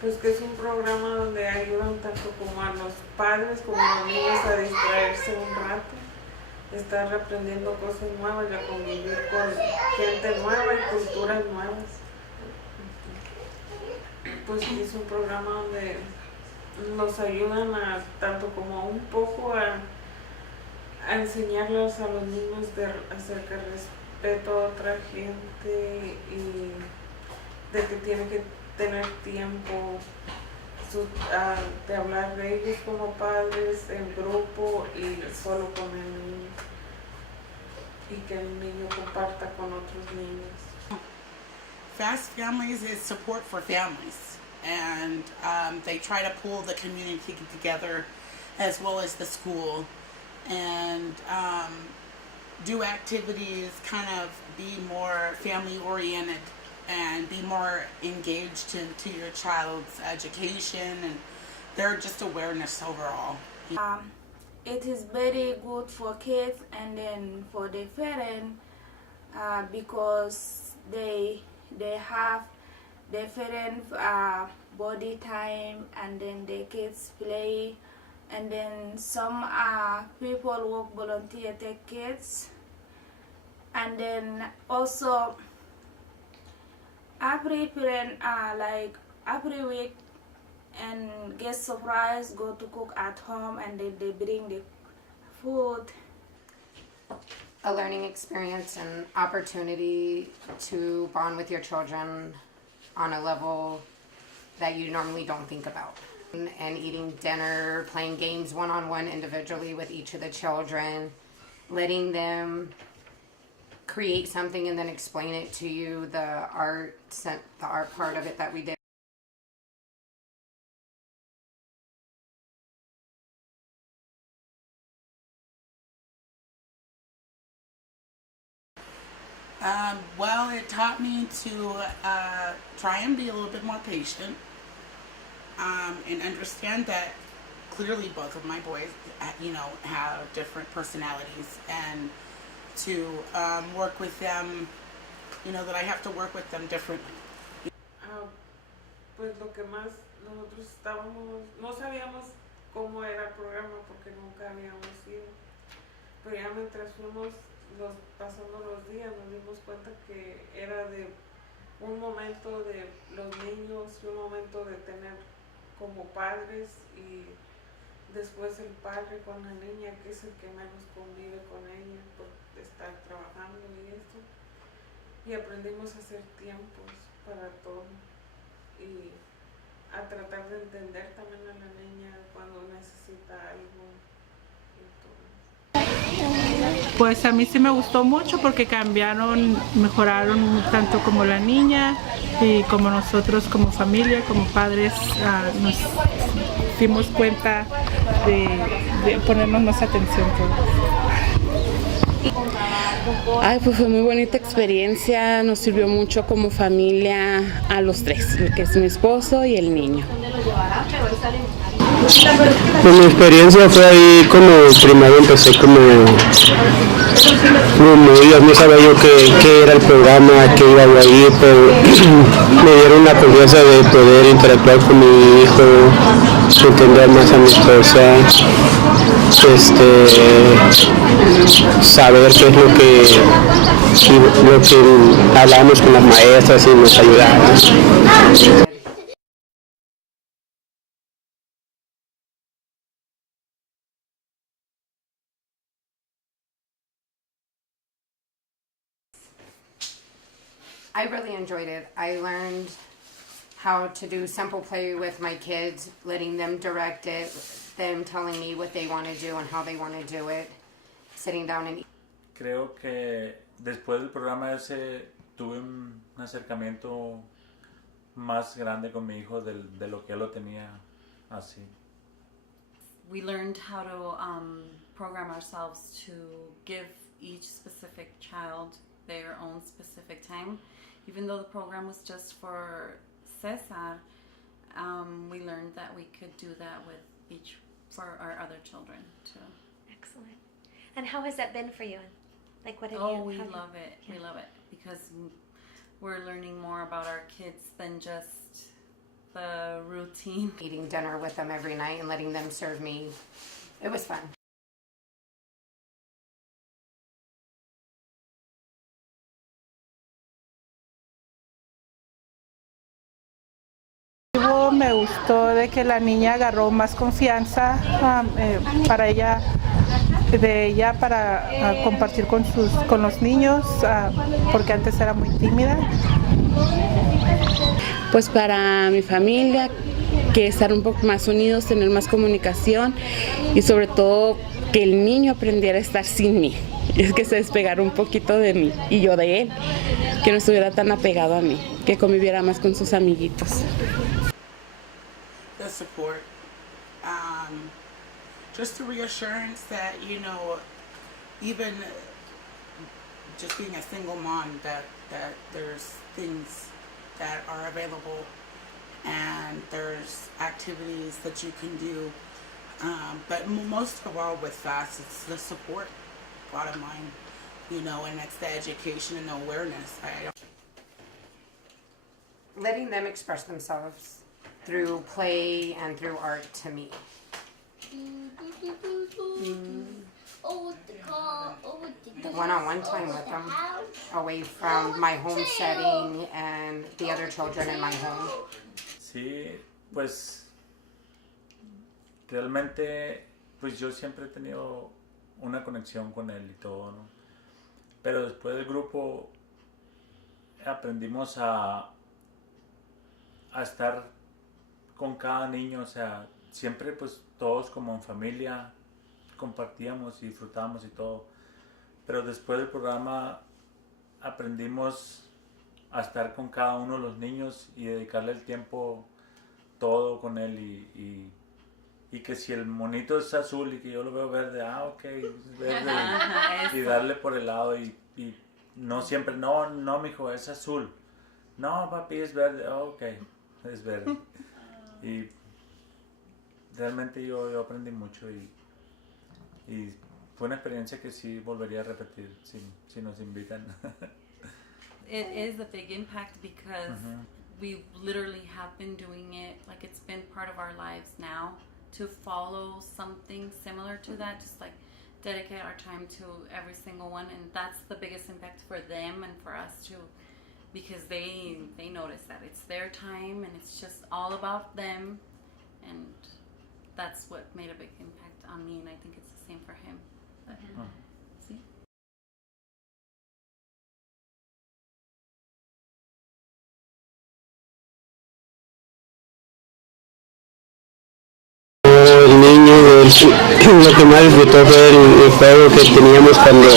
Pues que es un programa donde ayudan tanto como a los padres como a los niños a distraerse un rato, estar aprendiendo cosas nuevas y a convivir con gente nueva y culturas nuevas. Pues es un programa donde nos ayudan a tanto como un poco a enseñarles a los niños acerca del respeto a otra gente y de que tienen que tener tiempo de hablar de ellos como padres en grupo y solo con el niño y que el niño comparta con otros niños. Fast Families is support for families, and they try to pull the community together as well as the school and do activities, kind of be more family oriented and be more engaged into your child's education and their just awareness overall. It is very good for kids and then for the parents because they have different body time and then the kids play and then some people work volunteer take kids and then also every parent like every week and get surprised go to cook at home and then they bring the food. A learning experience and opportunity to bond with your children on a level that you normally don't think about. And eating dinner, playing games one-on-one individually with each of the children, letting them create something and then explain it to you, the art part of it that we did. Well, it taught me to try and be a little bit more patient and understand that clearly both of my boys, have different personalities, and to work with them, that I have to work with them differently. Pues lo que más nosotros no sabíamos cómo era el programa porque nunca habíamos ido, pero ya mientras fuimos pasando los días nos dimos cuenta que era de un momento de los niños y un momento de tener como padres y después el padre con la niña que es el que menos convive con ella por estar trabajando y esto, y aprendimos a hacer tiempos para todo y a tratar de entender también a la niña cuando necesita algo y todo. Pues a mí sí me gustó mucho porque mejoraron tanto como la niña y como nosotros como familia, como padres, nos dimos cuenta de ponernos más atención todos. Ay, pues fue muy bonita experiencia, nos sirvió mucho como familia a los tres, que es mi esposo y el niño. Pues mi experiencia fue ahí como primero empecé como ellos, no sabía yo qué era el programa, qué iba a ir, pero me dieron la confianza de poder interactuar con mi hijo, entender más a mi esposa, saber qué es lo que hablamos con las maestras y nos ayudaron. I really enjoyed it. I learned how to do simple play with my kids, letting them direct it, them telling me what they want to do and how they want to do it, sitting down and... Creo que después del programa ese tuve un acercamiento más grande con mi hijo de lo que él lo tenía así. We learned how to program ourselves to give each specific child their own specific time. Even though the program was just for Cesar, we learned that we could do that for our other children too. Excellent. And how has that been for you? Like, what have you? We love it. Yeah. We love it because we're learning more about our kids than just the routine. Eating dinner with them every night and letting them serve me. It was fun. Me gustó de que la niña agarró más confianza para ella, para compartir con los niños, porque antes era muy tímida. Pues para mi familia, que estar un poco más unidos, tener más comunicación y sobre todo que el niño aprendiera a estar sin mí. Es que se despegara un poquito de mí y yo de él, que no estuviera tan apegado a mí, que conviviera más con sus amiguitos. The support, just the reassurance that, you know, even just being a single mom, that there's things that are available and there's activities that you can do, but most of all with FAST, it's the support, bottom line, you know, and it's the education and the awareness. Letting them express themselves through play and through art to me. The one-on-one time with them, away from my home setting and the other children in my home. Sí, pues realmente pues yo siempre he tenido una conexión con él y todo, ¿no? Pero después del grupo aprendimos a estar con cada niño, o sea, siempre pues todos como en familia compartíamos y disfrutábamos y todo, pero después del programa aprendimos a estar con cada uno de los niños y dedicarle el tiempo todo con él y que si el monito es azul y que yo lo veo verde, ok, es verde, y darle por el lado y no siempre, no mijo, es azul, no papi, es verde, ok, es verde. Y realmente yo aprendí mucho y fue una experiencia que sí volvería a repetir si nos invitan. It is a big impact because we literally have been doing it, like it's been part of our lives now, to follow something similar to that, just like dedicate our time to every single one, and that's the biggest impact for them and for us too, because they notice that it's their time and it's just all about them, and that's what made a big impact on me, and I think it's the same for him. But, see? El niño, lo que más disfrutó fue el juego que teníamos cuando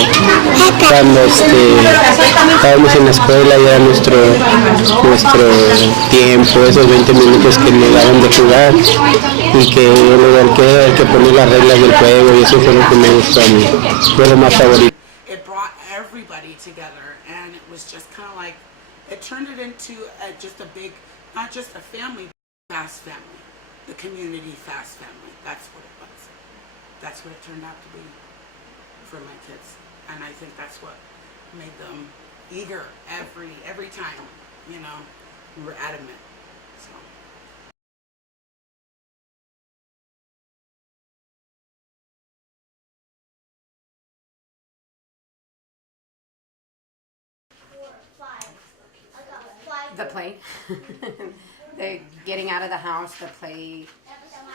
estábamos en la escuela, ya nuestro tiempo, esos 20 minutos que le daban de jugar y que el que poner las reglas del juego, y eso fue lo que me gustó a mí, fue lo más favorito. It brought everybody together, and it was just kind of like, it turned it into just a big, not just a family, FAST family, the community FAST family. That's what it was. That's what it turned out to be for my kids, and I think that's what made them eager every time. You know, we were adamant. So. The play. The getting out of the house, the play,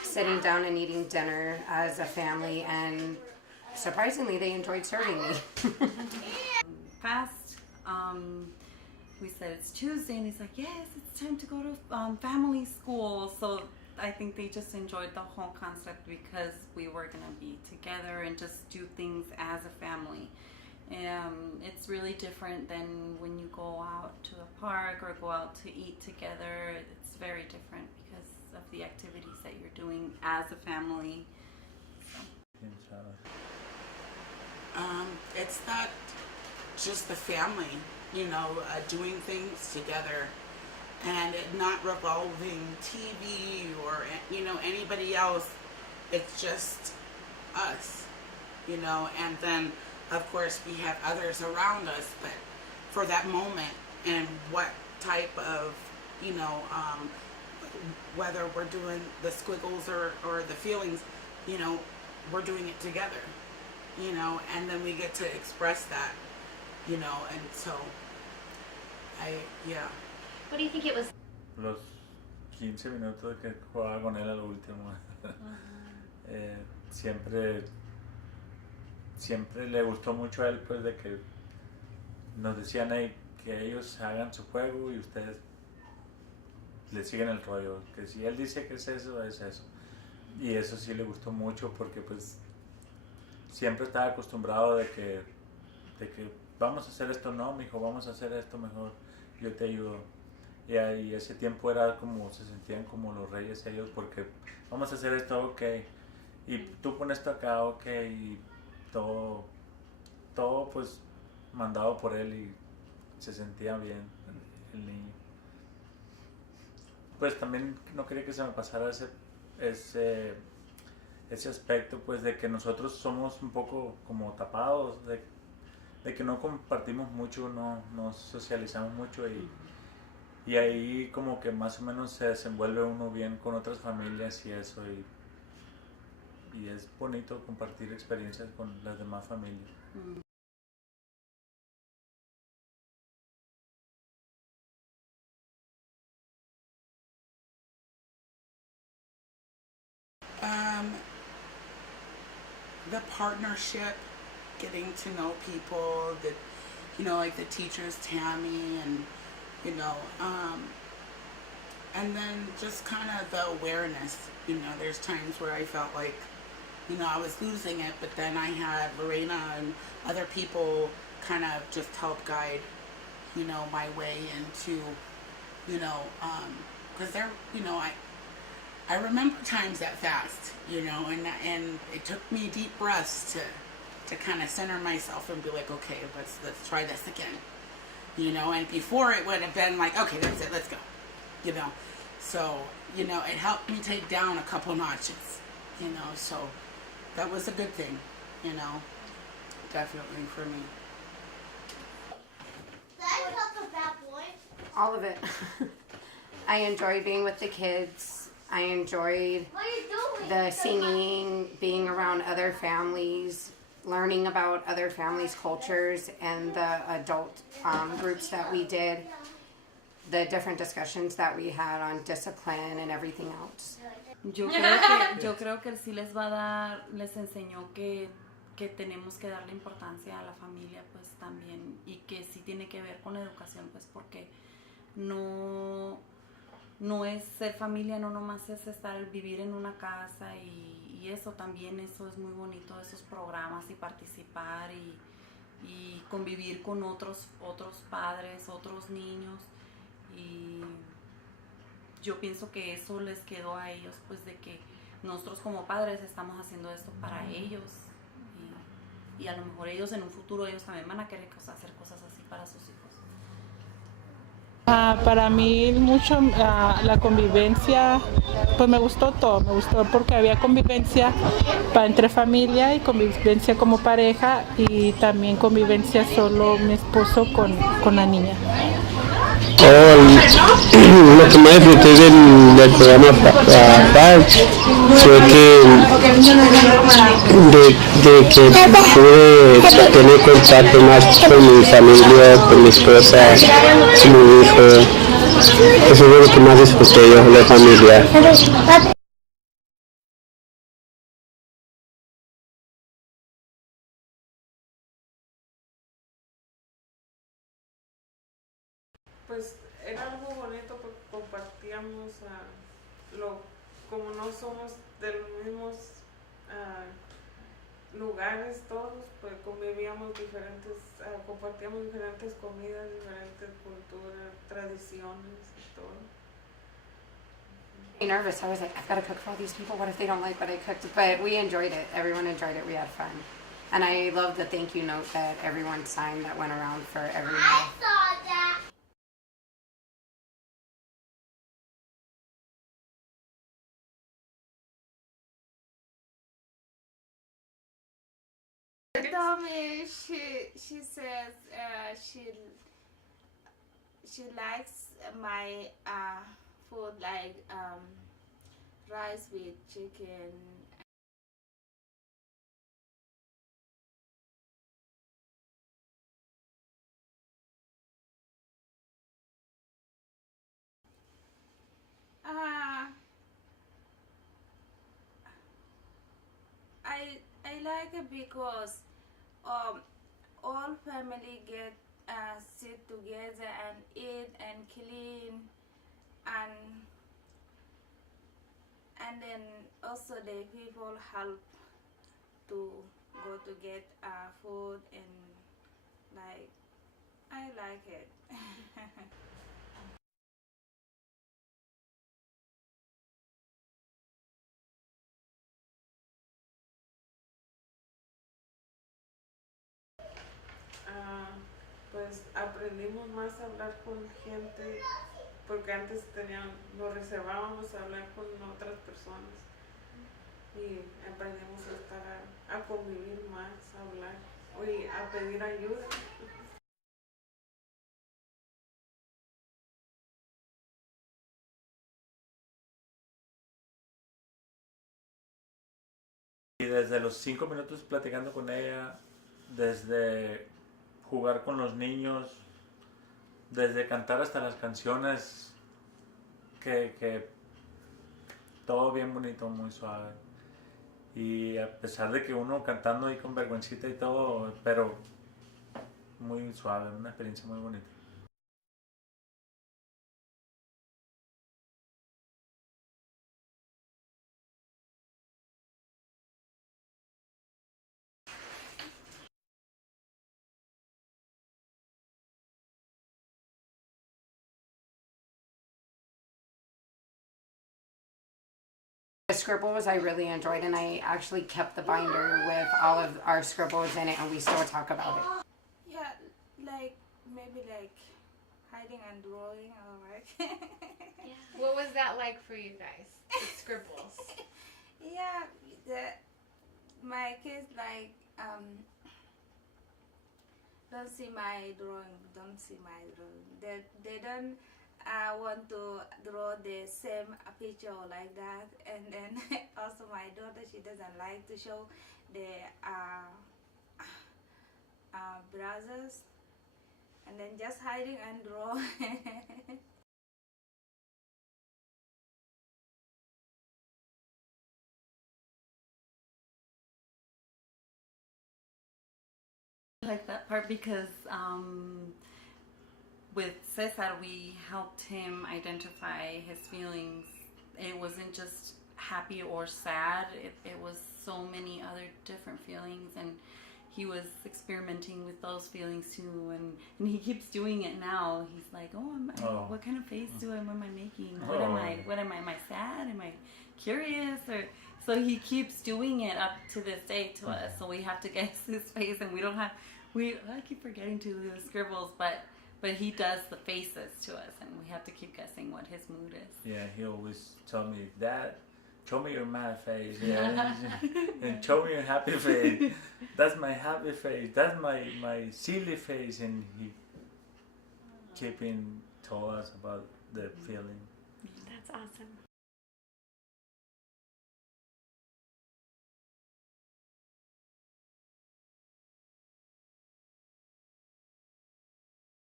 sitting down and eating dinner as a family, and surprisingly they enjoyed serving me. Fast, we said it's Tuesday, and he's like, yes, it's time to go to family school. So I think they just enjoyed the whole concept because we were gonna be together and just do things as a family. It's really different than when you go out to a park or go out to eat together. It's very different because of the activities that you're doing as a family. So. It's not just the family, you know, doing things together, and it not revolving TV or, you know, anybody else. It's just us, you know, and then of course we have others around us, but for that moment and what type of, you know, whether we're doing the squiggles or the feelings, you know, we're doing it together, you know, and then we get to express that, you know, and so yeah. What do you think it was? Los 15 minutos que jugaba con él a lo último. Siempre le gustó mucho a él, pues, de que nos decían ahí que ellos hagan su juego y ustedes le siguen el rollo, que si él dice que es eso, es eso. Y eso sí le gustó mucho porque pues siempre estaba acostumbrado de que vamos a hacer esto, no, mijo, vamos a hacer esto mejor, yo te ayudo. Y ahí ese tiempo era como, se sentían como los reyes ellos, porque vamos a hacer esto, ok, y tú pones esto acá, ok, y todo pues mandado por él y se sentía bien el niño. Pues también no quería que se me pasara ese aspecto, pues, de que nosotros somos un poco como tapados, de que no compartimos mucho, no socializamos mucho y ahí como que más o menos se desenvuelve uno bien con otras familias y eso, y es bonito compartir experiencias con las demás familias. The partnership, getting to know people, that, you know, like the teachers, Tammy, and, you know, and then just kind of the awareness, you know, there's times where I felt like, you know, I was losing it, but then I had Lorena and other people kind of just help guide, you know, my way into, you know, because they're, you know, I remember times that fast, you know, and it took me deep breaths to kind of center myself and be like, okay, let's try this again, you know. And before it would have been like, okay, that's it, let's go, you know. So, you know, it helped me take down a couple notches, you know. So that was a good thing, you know, definitely for me. All of it. I enjoyed being with the kids. I enjoyed the singing, being around other families, learning about other families' cultures, and the adult groups that we did, the different discussions that we had on discipline and everything else. Yo creo que sí les enseñó que tenemos que darle importancia a la familia, pues también, y que sí tiene que ver con la educación, pues porque no es ser familia, no nomás es vivir en una casa y eso también, eso es muy bonito, esos programas y participar y convivir con otros padres, otros niños, y yo pienso que eso les quedó a ellos, pues de que nosotros como padres estamos haciendo esto para ellos y a lo mejor ellos en un futuro ellos también van a querer hacer cosas así para sus hijos. Para mí mucho la convivencia, pues me gustó todo, me gustó porque había convivencia entre familia y convivencia como pareja y también convivencia solo mi esposo con la niña. Lo que más disfruté del programa fue de que pude tener contacto más con mi familia, con mi esposa, con mi hijo. Eso es lo que más disfruté yo, la familia. Pues era algo bonito porque compartíamos como no somos de los mismos lugares todos, pues convivíamos compartíamos diferentes comidas, diferentes culturas, tradiciones y todo. Nervous. I was like, I've got to cook for all these people. What if they don't like what I cooked? But we enjoyed it. Everyone enjoyed it. We had fun. And I love the thank you note that everyone signed that went around for every meal. I saw that. Told me she says she likes my food like rice with chicken. I like it because all family get sit together and eat and clean, and then also the people help to go to get food, and like I like it. Pues aprendimos más a hablar con gente, porque antes nos reservábamos a hablar con otras personas, y aprendimos a estar a convivir más, a hablar y a pedir ayuda. Y desde los 5 minutos platicando con ella, desde jugar con los niños, desde cantar hasta las canciones, que todo bien bonito, muy suave. Y a pesar de que uno cantando ahí con vergüencita y todo, pero muy suave, una experiencia muy bonita. The scribbles I really enjoyed, and I actually kept the binder with all of our scribbles in it, and we still talk about it. Yeah, like maybe like hiding and drawing, or like. What was that like for you guys? The scribbles. Yeah, my kids like don't see my drawing. They don't want to draw the same picture like that, and then also my daughter, she doesn't like to show the brothers, and then just hiding and draw. I like that part because with Cesar, we helped him identify his feelings. It wasn't just happy or sad. It was so many other different feelings, and he was experimenting with those feelings too. And he keeps doing it now. He's like, what kind of face am I making? What am I? Am I sad? Am I curious? Or so he keeps doing it up to this day to us. So we have to guess his face, and I keep forgetting to do the scribbles, but he does the faces to us, and we have to keep guessing what his mood is. Yeah, he always tell me, Dad, show me your mad face. Yeah, and show me your happy face. That's my happy face. That's my silly face. And he keeping told us about the feeling. That's awesome.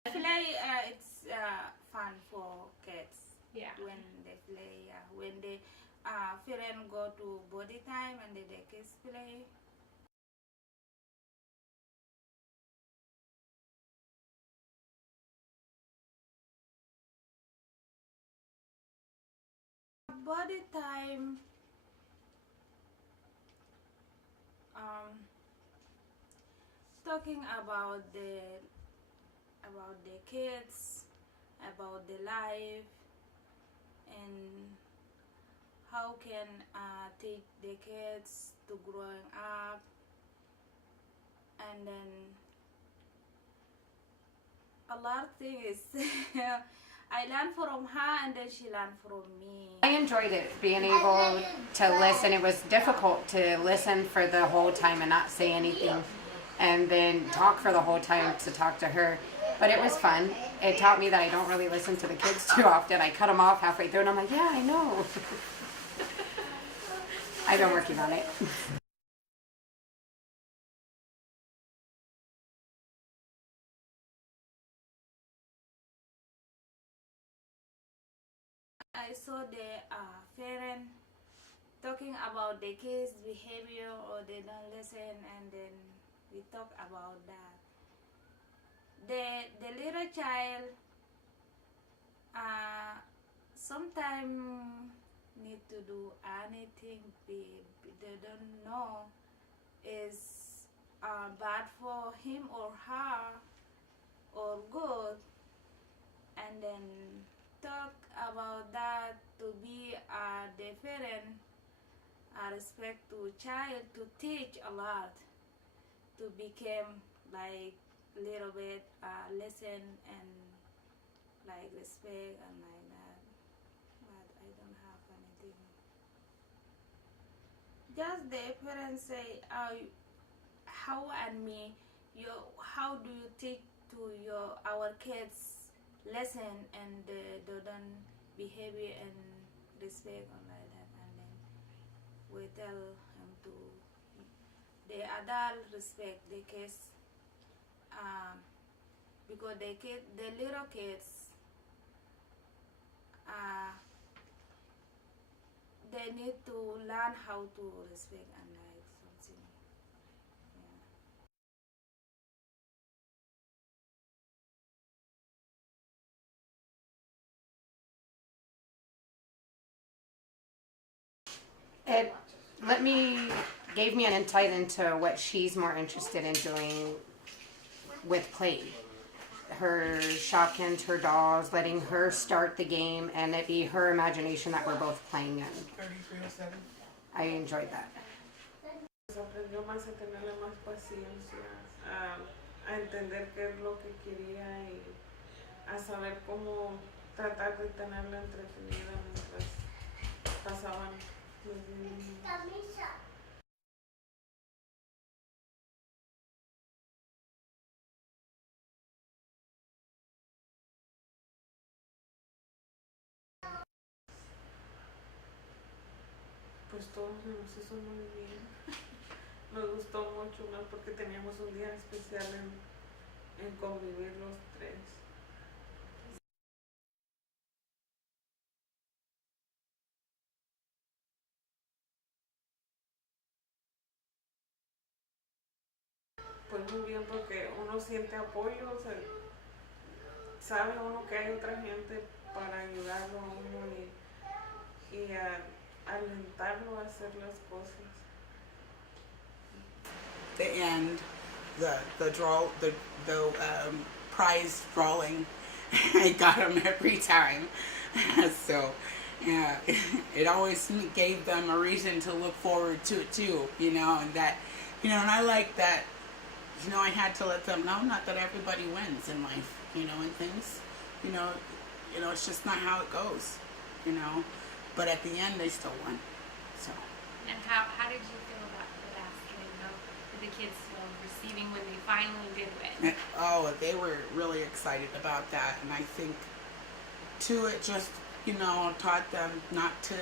Play, it's fun for kids. Yeah. When they play, when they parents go to body time and the kids play. Body time. Talking about the kids, about the life, and how can teach the kids to growing up, and then a lot of things. I learned from her, and then she learned from me. I enjoyed it, being able to listen. It was difficult to listen for the whole time and not say anything, and then talk for the whole time to talk to her. But it was fun. It taught me that I don't really listen to the kids too often. I cut them off halfway through and I'm like, yeah, I know. I've been working on it. I saw the parent talking about the kids' behavior or they don't listen, and then we talk about that. The little child sometimes need to do anything they don't know is bad for him or her or good, and then talk about that to be the parent respect to child, to teach a lot, to become like little bit listen and like respect and like that. But I don't have anything. Just the parents say, how and me, how do you teach to our kids lesson and they don't behavior and respect and like that, and then we tell him to the adult respect the kids because the little kids they need to learn how to respect and like something. It gave me an insight into what she's more interested in doing with play. Her Shopkins, her dolls, letting her start the game and it be her imagination that we're both playing in. 3307. I enjoyed that. Aprendió más a tenerle más paciencia, a entender qué es lo que quería y a saber cómo tratar de tenerla entretenida mientras pasaban los días. Pues todo se nos hizo muy bien. Nos gustó mucho más porque teníamos un día especial en convivir los tres. Pues muy bien porque uno siente apoyo, o sea, sabe uno que hay otra gente para ayudarlo a uno y alentarlo a hacer las cosas. The end, the prize drawing, I got them every time. So, yeah, it always gave them a reason to look forward to it too, you know, and that, you know, and I like that, you know, I had to let them know, not that everybody wins in life, you know, and things, you know, it's just not how it goes, you know, but at the end they still won, so. And how did you feel about the basket and the kids receiving when they finally did win? Oh, they were really excited about that, and I think too it just, you know, taught them not to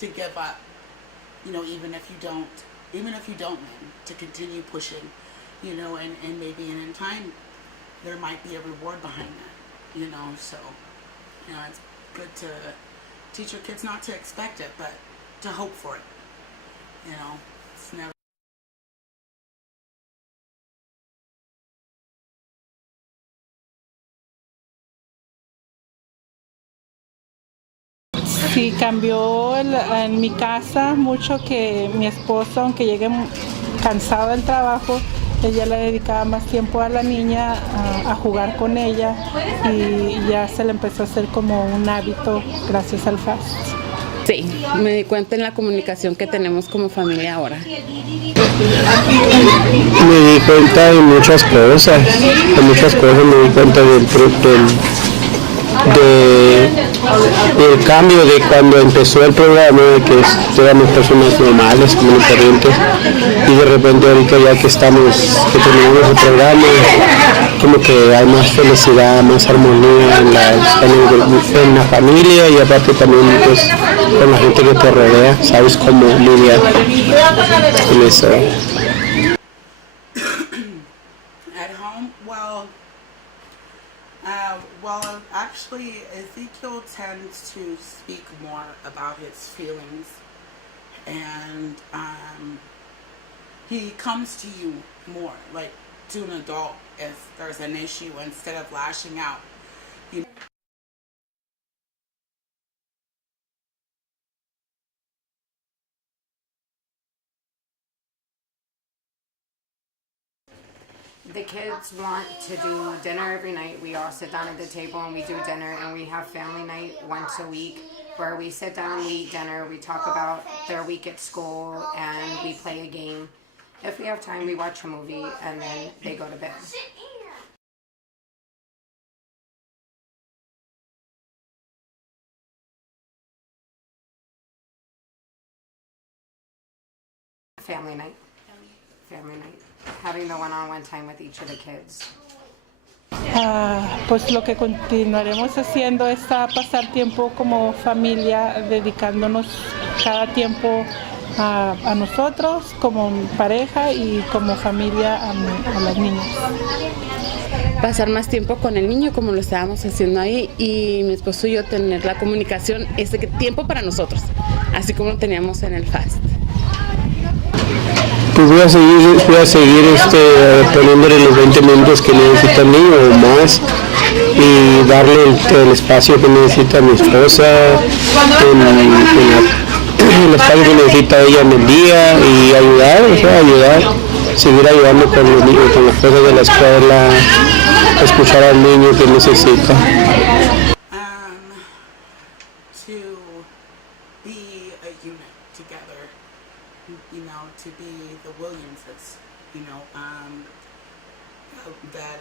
give up, you know, even if you don't win, to continue pushing, you know, and maybe in time there might be a reward behind that, you know, so, you know, it's good to teach your kids not to expect it, but to hope for it, you know, it's never. Sí, cambió en mi casa mucho que mi esposo, aunque llegue cansado del trabajo, ella le dedicaba más tiempo a la niña, a jugar con ella, y ya se le empezó a hacer como un hábito gracias al FAST. Sí, me di cuenta en la comunicación que tenemos como familia ahora. Me di cuenta de muchas cosas, me di cuenta del cambio de cuando empezó el programa, de que éramos personas normales, como corrientes, y de repente ahorita ya que terminamos el programa, como que hay más felicidad, más armonía en la familia y aparte también pues con la gente que te rodea, sabes cómo lidiar con eso. At home, well, actually, Ezekiel tends to speak more about his feelings, and he comes to you more, like to an adult, if there's an issue, instead of lashing out. The kids want to do dinner every night. We all sit down at the table and we do dinner, and we have family night once a week where we sit down, we eat dinner, we talk about their week at school, and we play a game. If we have time, we watch a movie, and then they go to bed. Family night. Family night. Having the one-on-one time with each of the kids. Pues lo que continuaremos haciendo es pasar tiempo como familia, dedicándonos cada tiempo a nosotros como pareja y como familia a las niñas. Pasar más tiempo con el niño como lo estábamos haciendo ahí, y mi esposo y yo tener la comunicación, tiempo para nosotros, así como lo teníamos en el FAST. Pues voy a seguir poniéndole los 20 minutos que necesita el niño o más, y darle el espacio que necesita mi esposa, el espacio que necesita ella en el día, y ayudar, seguir ayudando con los niños, con las cosas de la escuela, escuchar al niño que necesita. To be a unit together, to be the Williamses, that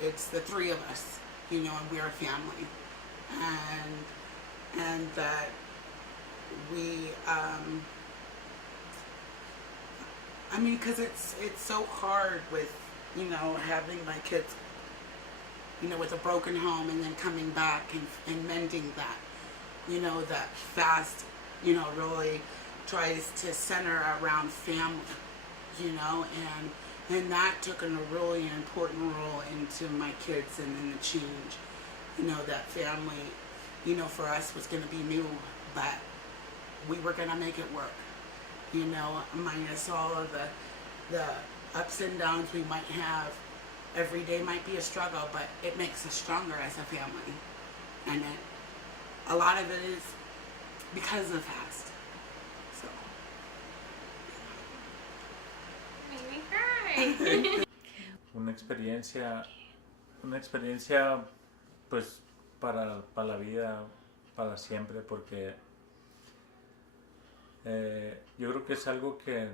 it's the three of us, and we're a family, and that we, because it's so hard with, having my kids, with a broken home and then coming back and mending that, that FAST, really tries to center around family, and that took a really important role into my kids and in the change, that family, for us was going to be new, but we were going to make it work, minus all of the ups and downs we might have. Every day might be a struggle, but it makes us stronger as a family, and a lot of it is because of FAST. So. Made me cry. Una experiencia pues para la vida, para siempre, porque yo creo que es algo que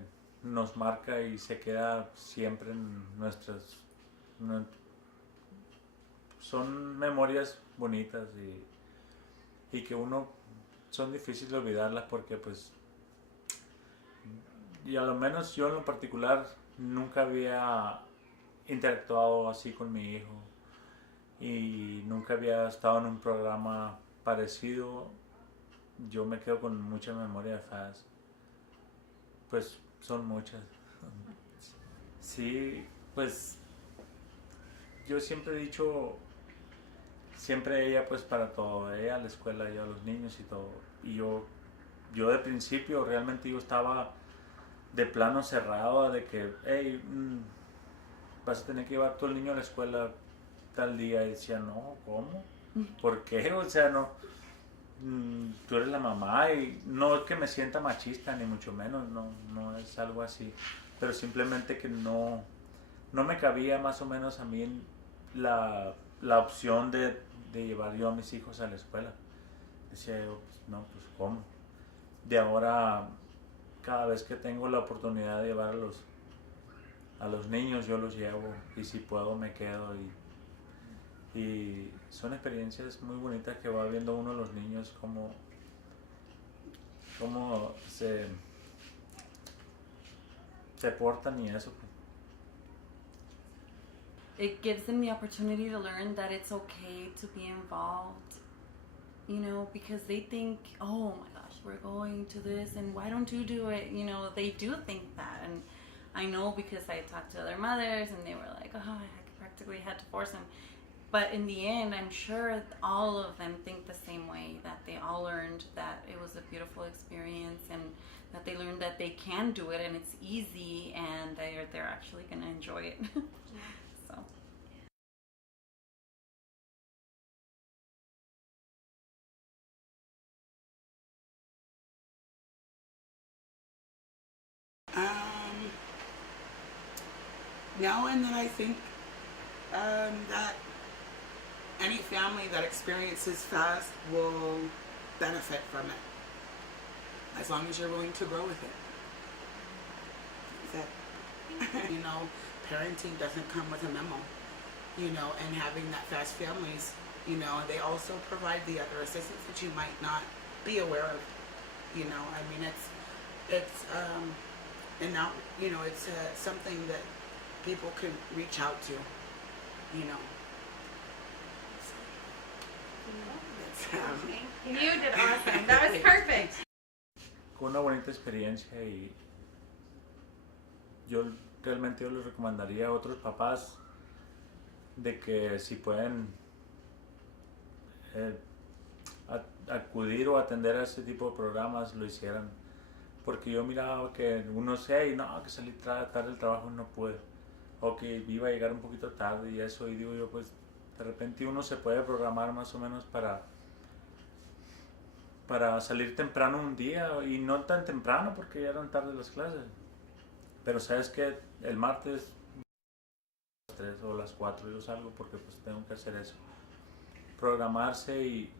nos marca y se queda siempre en son memorias bonitas y que son difíciles de olvidarlas, porque pues, y a lo menos yo en lo particular nunca había interactuado así con mi hijo y nunca había estado en un programa parecido. Yo me quedo con mucha memoria de FAST, pues son muchas. Sí, pues yo siempre he dicho, siempre ella pues para todo, ella a la escuela, ella a los niños y todo, y yo de principio realmente yo estaba de plano cerrado de que, hey, vas a tener que llevar todo el niño a la escuela tal día, y decía, no, ¿cómo? ¿Por qué? O sea, no, tú eres la mamá, y no es que me sienta machista ni mucho menos, no es algo así, pero simplemente que no me cabía más o menos a mí la opción de llevar yo a mis hijos a la escuela. Decía yo, pues, no, pues ¿cómo? De ahora, cada vez que tengo la oportunidad de llevar a los niños, yo los llevo, y si puedo me quedo, y son experiencias muy bonitas que va viendo uno de los niños cómo se portan y eso. it gives them the opportunity to learn that it's okay to be involved, you know, because they think, oh my gosh, we're going to this and why don't you do it? You know, they do think that. And I know because I talked to other mothers and they were like, oh, I practically had to force them. But in the end, I'm sure all of them think the same way, that they all learned that it was a beautiful experience and that they learned that they can do it and it's easy and they're actually going to enjoy it. So. Now and then I think that any family that experiences FAST will benefit from it, as long as you're willing to grow with it. That's it. You know, parenting doesn't come with a memo, you know, and having that FAST families, you know, they also provide the other assistance that you might not be aware of, you know. I mean, it's and now, you know, it's something that people can reach out to, you know. You did awesome. That was perfect. Fue una bonita experiencia y yo realmente les recomendaría a otros papás de que si pueden acudir o atender a ese tipo de programas lo hicieran, porque yo miraba que unos no, que salí tarde del trabajo y no pude, o que iba a llegar un poquito tarde y eso, y digo yo, pues de repente uno se puede programar más o menos para salir temprano un día, y no tan temprano porque ya eran tarde las clases, pero sabes que el martes a las 3 o las 4 yo salgo porque pues tengo que hacer eso, programarse, y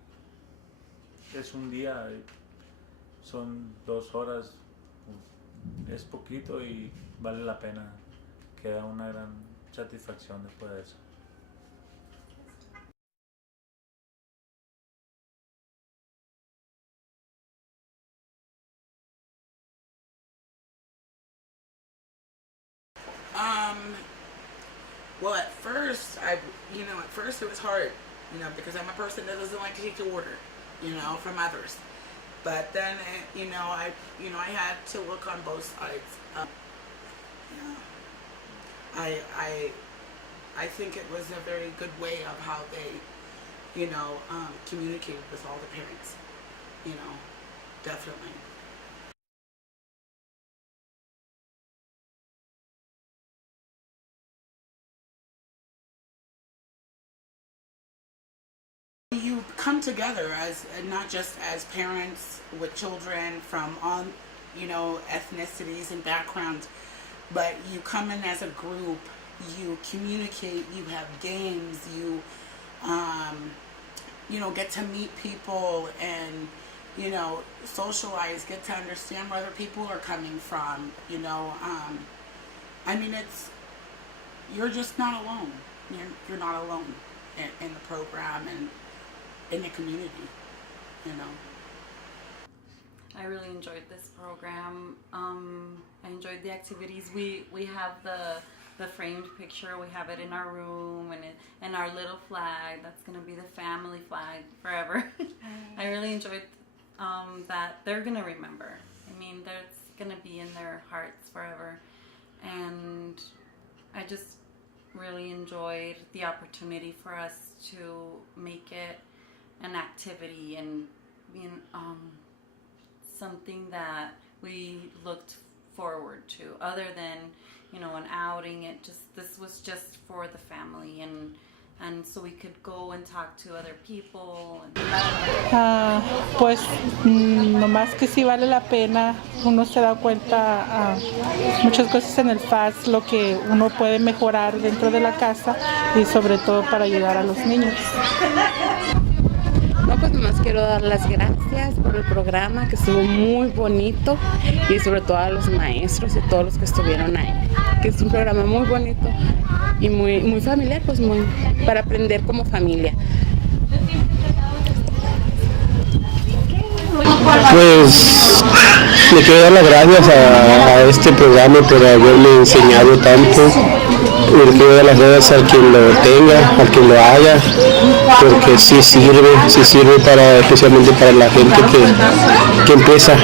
es un día, son 2 horas, es poquito y vale la pena, queda una gran satisfacción después de eso. Well, at first it was hard, you know, because I'm a person that doesn't like to take the order, you know, from others. But then, you know, I had to look on both sides. I think it was a very good way of how they, you know, communicated with all the parents, you know, definitely. You come together as not just as parents with children from all, you know, ethnicities and backgrounds, but you come in as a group, you communicate, you have games, you know, get to meet people and, you know, socialize, get to understand where other people are coming from, you know. I mean, you're just not alone. You're not alone in the program and in the community, you know. I really enjoyed this program. I enjoyed the activities. We have the framed picture. We have it in our room, and our little flag. That's gonna be the family flag forever. I really enjoyed that. They're gonna remember. I mean, that's gonna be in their hearts forever. And I just really enjoyed the opportunity for us to make it an activity and something that we looked forward to, other than, you know, an outing. This was just for the family, and so we could go and talk to other people. Pues nomás que sí vale la pena. Uno se da cuenta muchas cosas en el FAST, lo que uno puede mejorar dentro de la casa y sobre todo para ayudar a los niños. No, pues nomás quiero dar las gracias por el programa, que estuvo muy bonito, y sobre todo a los maestros y todos los que estuvieron ahí, que es un programa muy bonito y muy familiar, pues muy para aprender como familia. Pues le quiero dar las gracias a este programa por haberme enseñado tanto el que de las deudas al quien lo tenga, al quien lo haga, porque sí sirve para, especialmente para la gente que empieza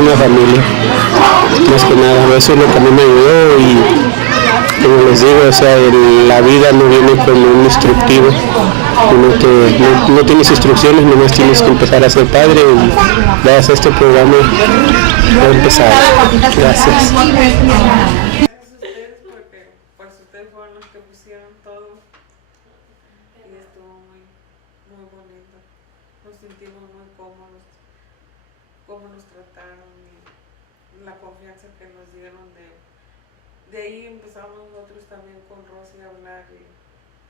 una familia. Más que nada, eso es lo que a mí me ayudó y como les digo, o sea, la vida no viene con un instructivo, no tienes instrucciones, nomás tienes que empezar a ser padre y gracias a este programa voy a empezar. Gracias. Gracias a ustedes porque pues ustedes fueron los que pusieron todo y estuvo muy bonito. Nos sentimos muy cómodos, cómo nos trataron y la confianza que nos dieron de ahí empezamos nosotros también con Rosy a hablar y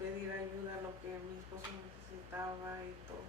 pedir ayuda a lo que mi esposo necesitaba y todo.